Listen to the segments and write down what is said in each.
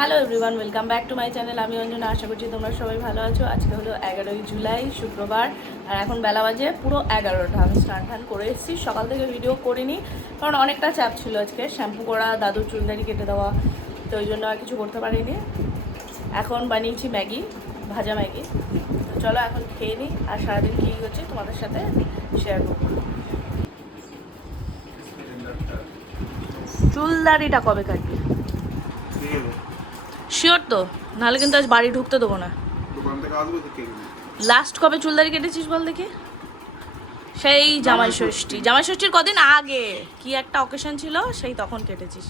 Hello everyone welcome back to my channel আমি অঞ্জনা, আশা করছি তোমরা সবাই ভালো আছো। আজকে হলো এগারোই জুলাই, শুক্রবার, আর এখন বেলা বাজে পুরো এগারোটা। আমি স্নান টান করে এসেছি, সকাল থেকে ভিডিও করিনি, কারণ অনেকটা চাপ ছিল আজকে। শ্যাম্পু করা, দাদুর চুলদারি কেটে দেওয়া, তো ওই জন্য আর কিছু করতে পারিনি। এখন বানিয়েছি ম্যাগি, ভাজা ম্যাগি। তো চলো এখন খেয়ে নিই, আর সারাদিন কী হচ্ছে তোমাদের সাথে শেয়ার করব। চুলদারিটা কবে কাটবি? শিওর তো নাহলে কিন্তু আজ বাড়ি ঢুকতে দেবো না। লাস্ট কবে চুলদারি কেটেছিস বল দেখি? সেই জামাই ষষ্ঠী। জামাই ষষ্ঠীর কদিন আগে কি একটা অকেশন ছিল সেই তখন কেটেছিস।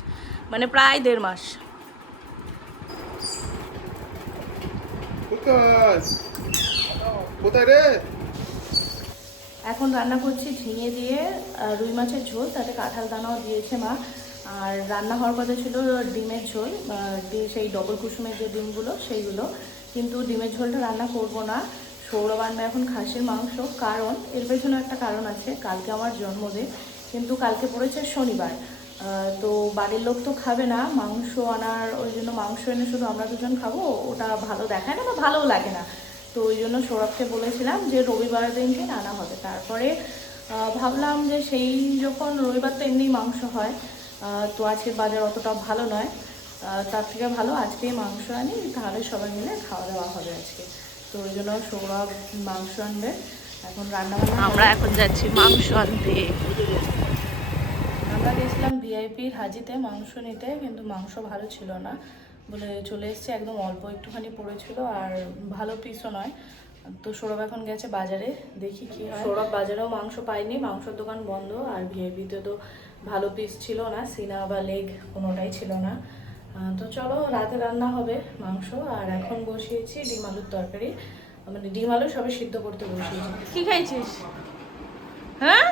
মানে প্রায় দেড় মাস। এখন রান্না করছি ঝিঙে দিয়ে রুই মাছের ঝোল তাতে কাঁঠাল দানাও দিয়েছে মা। আর রান্না হওয়ার কথা ছিল ডিমের ঝোল সেই ডবল কুসুমের যে ডিমগুলো সেইগুলো। কিন্তু ডিমের ঝোলটা রান্না করব না। সৌরভ আনবে এখন খাসির মাংস। কারণ এর পেছনে একটা কারণ আছে, কালকে আমার জন্মদিন, কিন্তু কালকে পড়েছে শনিবার। তো বাড়ির লোক তো খাবে না, মাংস আনার, ওই জন্য মাংস এনে শুধু আমরা দুজন খাব, ওটা ভালো দেখায় না বা ভালোও লাগে না। তো ওই জন্য সৌরভকে বলেছিলাম যে রবিবার দিনকে আনা হবে। তারপরে ভাবলাম যে সেই যখন রবিবার তো এমনি মাংস হয় তো আজকের বাজার অতটা ভালো নয়। তার থেকে ভালো আজকেই মাংস আনি তাহলে সবাই মিলে খাওয়া দাওয়া হবে আজকে। তো ওই জন্য সৌরভ মাংস আনবে। এখন রান্না আমরা এখন যাচ্ছি মাংস আনতে। আমরা গেছিলাম ভিআইপির হাজিতে মাংস নিতে কিন্তু মাংস ভালো ছিল না। বলে চলে এসেছে একদম অল্প একটুখানি পড়েছিল আর ভালো পিসও নয়। তো সৌরভ এখন গেছে বাজারে দেখি কি হয়। সৌরভ বাজারেও মাংস পাইনি মাংসের দোকান বন্ধ আর ভিআইপিতে তো ভালো পিস ছিল না সিনা বা লেগ কোনোটাই ছিল না। তো চলো রাতে রান্না হবে মাংস আর এখন বসিয়েছি ডিম আলুর তরকারি। মানে ডিম আলু সবে সিদ্ধ করতে বসিয়েছি। কি খাইছিস? হ্যাঁ?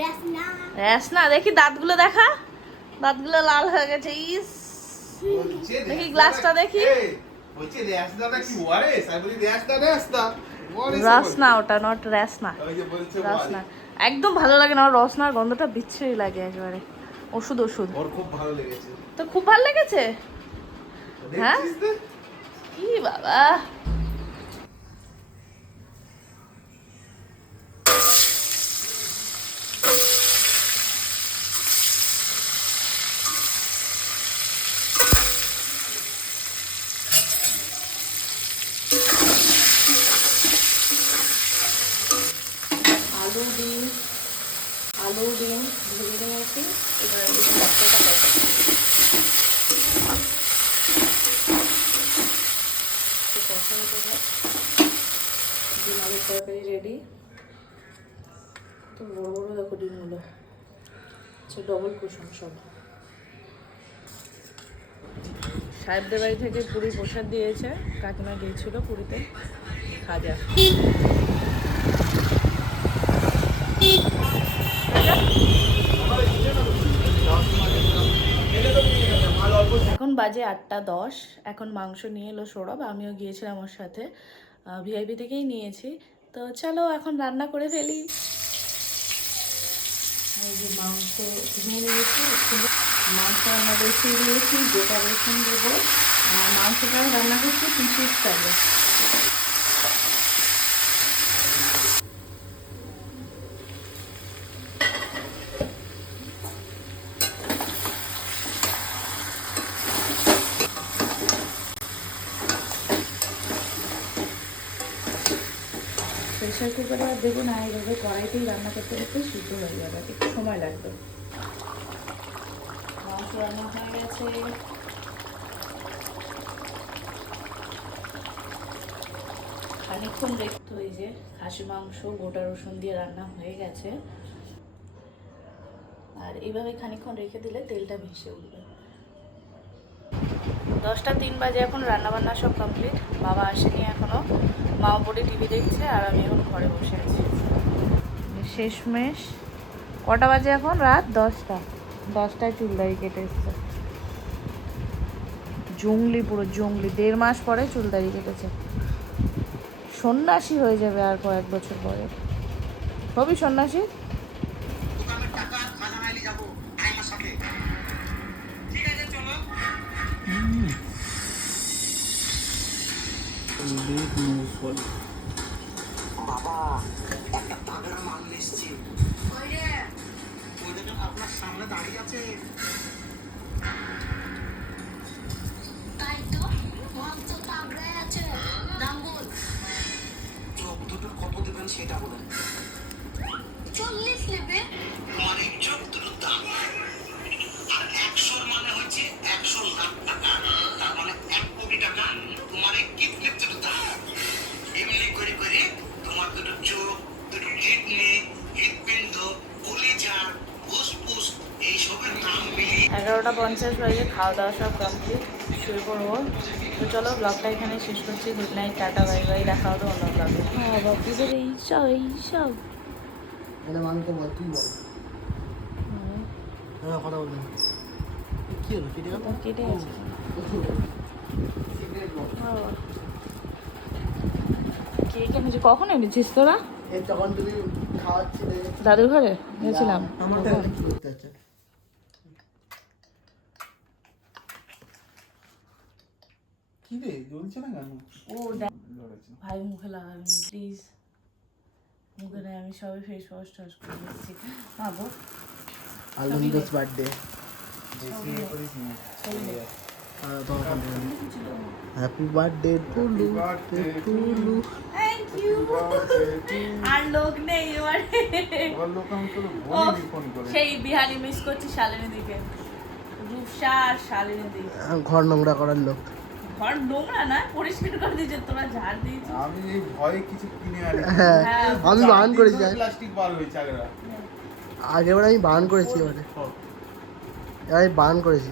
রসনা। না দেখি দাঁতগুলো দেখা। দাঁতগুলো লাল হয়ে গেছে ইস। দেখি গ্লাসটা দেখি। এই, বলছে র্যাসদাটা কি ওয়ারেস? আমি বলি র্যাসদা র্যাসদা ওয়ারেস রস ওটা নট র্যাস না একদম ভালো লাগে না আমার রস না গন্ধটা বিচ্ছিরি লাগে একেবারে। ওষুধ ওষুধ। ওর খুব ভালো লেগেছে। তো খুব ভালো লেগেছে? হ্যাঁ? কি বাবা আলু ডিম আলু ডিম ভেজে নিয়েছি। এবার মশলাটা কষানো করে ডিম আলুর তরকারি রেডি তো বড় বড় দেখো ডিমগুলো। হচ্ছে ডবল কুসুম সব। সাহেবদের বাড়ি থেকে পুরী প্রসাদ দিয়েছে। কাকিমা গিয়েছিল পুরীতে। খাজা। এখন বাজে আটটা দশ। এখন মাংস নিয়ে এলো সৌরভ, আমিও গিয়েছিলাম ওর সাথে। ভিআইপি থেকেই নিয়েছি। তো চলো এখন রান্না করে ফেলি। মাংস মাংস রান্না বসিয়ে দিয়েছি গোটা রসুন দেবো। আর মাংসটা রান্না করছি স্টাইলে প্রেশার কুকারে আর দেবো না, এইভাবে কড়াইতেই রান্না করতে করতে সিদ্ধ হয়ে যাবে একটু সময় লাগবে। মাংস রান্না হয়ে গেছে। খানিকক্ষণ দেখতে ওই যে খাসি মাংস, গোটা রসুন দিয়ে রান্না হয়ে গেছে। আর এইভাবে খানিকক্ষণ রেখে দিলে তেলটা ভেসে উঠবে। দশটা তিন বাজে এখন রান্না বান্না সব কমপ্লিট। বাবা আসেনি এখনও। মা ওপরে টিভি দেখছে আর আমি এখন ঘরে বসে আছি। শেষমেশ। কটা বাজে এখন? রাত দশটা। দশটায় চুলদারি কেটে এসছে। জঙ্গলি পুরো জঙ্গলি। দেড় মাস পরে চুলদারি কেটেছে। সন্ন্যাসী হয়ে যাবে আর কয়েক বছর পরে। হবি সন্ন্যাসী? খাজা বাবা একটা তাগড়া মাল এসছে। আপনার সামনে দাঁড়িয়ে আছে। তাই তো মাল তো তাগড়ায় আছে দাম বল চোখ দুটোর কত দেবেন সেটা বলেন। চল্লিশ নেবে এগারোটা পঞ্চাশ বাজে খাওয়া দাওয়া সব কমপ্লিট শুয়ে পড়ব। তো চলো ব্লগটা এখানে শেষ করছি। Good night tata bye bye দেখা হবে অন্য ব্লগে হ্যাঁ মানকে বল তুই বল। হ্যাঁ কথা বলবেন কি হলো কেটে গেছে কে কিনেছে কখন এনেছিস তোরা? তখন তুমি দাদুর ঘরে? গেছিলাম আমার কি করতে হচ্ছে কি রে জ্বলছে না কেন? ও ভাই মুখে লাগাবি না প্লিজ মুখে নেই আমি সবে ফেস ওয়াশ টাশ করে দিচ্ছি। ভাবো আলমন্দাস বার্থডে বেশি করিস না। Happy birthday Tulu Tulu thank you আর লোক নেই এবারে। সেই বিহারি মিস করছি শালিনী দিকে রূপসা আর শালিনী দিকে ঘর নোংরা করার লোক। ঘর নোংরা না পরিষ্কার করে দিয়েছে তোমরা ঝাড় দিয়েছ। আমি এই ভয়ে কিছু কিনে আনি হ্যাঁ হ্যাঁ আমি বারণ করেছি প্লাস্টিক বার হয়েছে আগেরা আগেবার আমি বান করেছি এবারে এবার আমি বারণ করেছি।